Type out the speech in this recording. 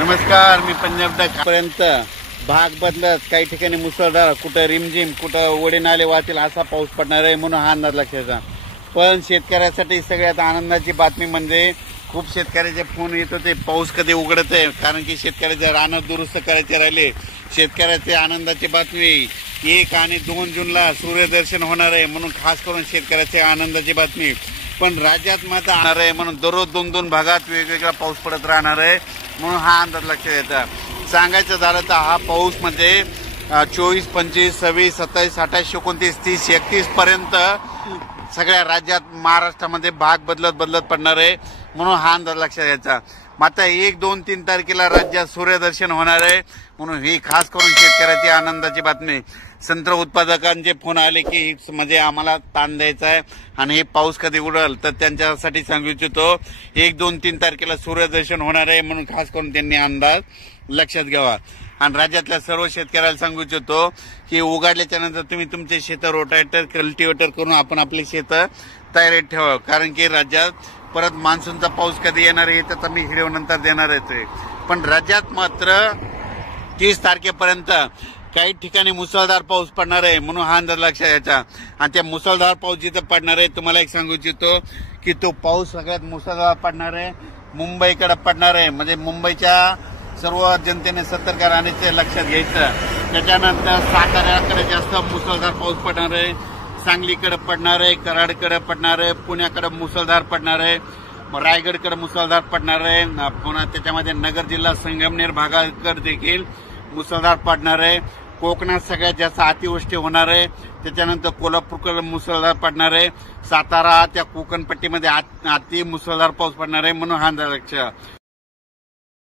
नमस्कार, मी पंजाब पर्यंत भाग बदलत काही ठिकाणी मुसळधार, कुठं रिमझिम, कुठं वडे नाले वाहतील असा पाऊस पडणार आहे म्हणून हा अंदाज लक्षात. पण शेतकऱ्यासाठी सगळ्यात आनंदाची बातमी म्हणजे खूप शेतकऱ्याचे फोन येत होते पाऊस कधी उघडत आहे, कारण की शेतकऱ्याचे रानं दुरुस्त करायचे राहिले. शेतकऱ्याचे आनंदाची बातमी 1 आणि 2 जूनला सूर्यदर्शन होणार आहे म्हणून खास करून शेतकऱ्याची आनंदाची बातमी. पण राज्यात मात्र होणार आहे म्हणून दररोज 2-2 भागात वेगवेगळा पाऊस पडत राहणार आहे म्हणून हा अंदाज लक्षात येतात. सांगायचं झालं तर हा पाऊस मध्ये 24, 25, 26, 27, 28, 29, 30, 31 पर्यंत सगळ्या राज्यात महाराष्ट्रामध्ये भाग बदलत पडणार आहे म्हणून हा अंदाज लक्षात घ्यायचा. मात्र 1, 2, 3 तारखेला राज्यात सूर्यदर्शन होणार आहे म्हणून ही खास करून शेतकऱ्याची आनंदाची बातमी. संत्र उत्पादकांचे फोन आले की मध्ये आम्हाला ताण द्यायचा आहे आणि हे पाऊस कधी उडेल, तर त्यांच्यासाठी सांगू इच्छितो 1, 2, 3 तारखेला सूर्यदर्शन होणार आहे म्हणून खास करून त्यांनी अंदाज लक्षात घ्यावा. आणि राज्यातल्या सर्व शेतकऱ्याला सांगू इच्छितो की उघडल्याच्या नंतर तुम्ही तुमचे शेतं रोटावेटर, कल्टिवेटर करून आपण आपली शेतं तयारीत ठेवा, कारण की राज्यात परत मान्सूनचा पाऊस कधी येणार आहे त्याचा मी व्हिडिओ नंतर देणार आहे. पण राज्यात मात्र 30 तारखेपर्यंत काही ठिकाणी मुसळधार पाऊस पडणार आहे म्हणून हा अंदाज लक्षात घ्यायचा. आणि त्या मुसळधार पाऊस जिथं पडणार आहे तुम्हाला एक सांगू इच्छितो की तो पाऊस सगळ्यात मुसळधार पडणार आहे मुंबईकडे पडणार आहे. म्हणजे मुंबईच्या सर्व जनतेने सतर्क राहण्याचे लक्षात घ्यायचं. त्याच्यानंतर साताऱ्याकडे जास्त मुसळधार पाऊस पडणार आहे, सांगलीकडे पडणार आहे, कराडकडे पडणार आहे, पुण्याकडे मुसळधार पडणार आहे, रायगडकडे मुसळधार पडणार आहे, पुन्हा त्याच्यामध्ये नगर जिल्हा संगमनेर भागाकडे देखील मुसळधार पडणार आहे. कोकणात सगळ्यात जास्त अतिवृष्टी होणार आहे. त्याच्यानंतर कोल्हापूरकडे मुसळधार पडणार आहे. सातारा त्या कोकण पट्टीमध्ये अति मुसळधार पाऊस पडणार आहे म्हणून हा अंदाज लक्षात.